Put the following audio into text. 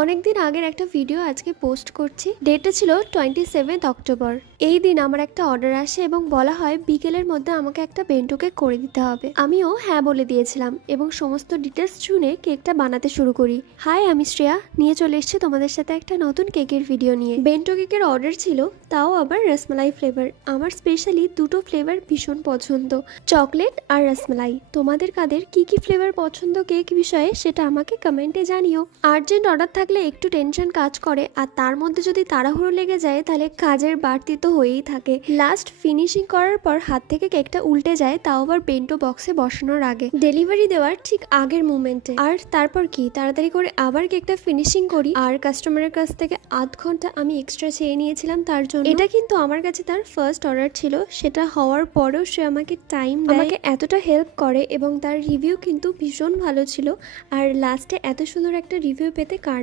অনেকদিন আগের একটা ভিডিও আজকে পোস্ট করছি। ডেটটা ছিল 27 অক্টোবর। এই দিন আমার একটা অর্ডার আসে এবং বলা হয় বিকেলের মধ্যে আমাকে একটা বেন্টো কেক করে দিতে হবে। আমিও হ্যাঁ বলে দিয়েছিলাম এবং সমস্ত ডিটেলস শুনে কেকটা বানাতে শুরু করি। হাই, আমি শ্রেয়া, নিয়ে চলে এসেছি তোমাদের সাথে একটা নতুন কেকের ভিডিও নিয়ে। বেন্টো কেকের অর্ডার ছিল, তাও আবার রসমালাই ফ্লেভার। আমার স্পেশালি দুটো ফ্লেভার ভীষণ পছন্দ, চকলেট আর রসমালাই। তোমাদের কাদের কি কি ফ্লেভার পছন্দ কেক বিষয়ে সেটা আমাকে কমেন্টে জানিও। আর্জেন্ট অর্ডার থাকলে একটু টেনশন কাজ করে, আর তার মধ্যে যদি তাড়াহুড়ো লেগে যায় তাহলে কাজের বাড়তি তো হয়েই থাকে। লাস্ট ফিনিশিং করার পর হাত থেকে কেকটা উল্টে যায়, তাও আবার বেন্টো বক্সে বসানোর আগে, ডেলিভারি দেওয়ার ঠিক আগের মুমেন্টে। আর তারপর কি তাড়াতাড়ি করে আবার কেকটা ফিনিশিং করি। আর কাস্টমারের কাছ থেকে আধ ঘন্টা আমি এক্সট্রা চেয়ে নিয়েছিলাম তার জন্য। এটা কিন্তু আমার কাছে তার ফার্স্ট অর্ডার ছিল। সেটা হওয়ার পরেও সে আমাকে টাইম দেয়, আমাকে এতটা হেল্প করে এবং তার রিভিউ কিন্তু ভীষণ ভালো ছিল। আর লাস্টে এত সুন্দর একটা রিভিউ পেতে কার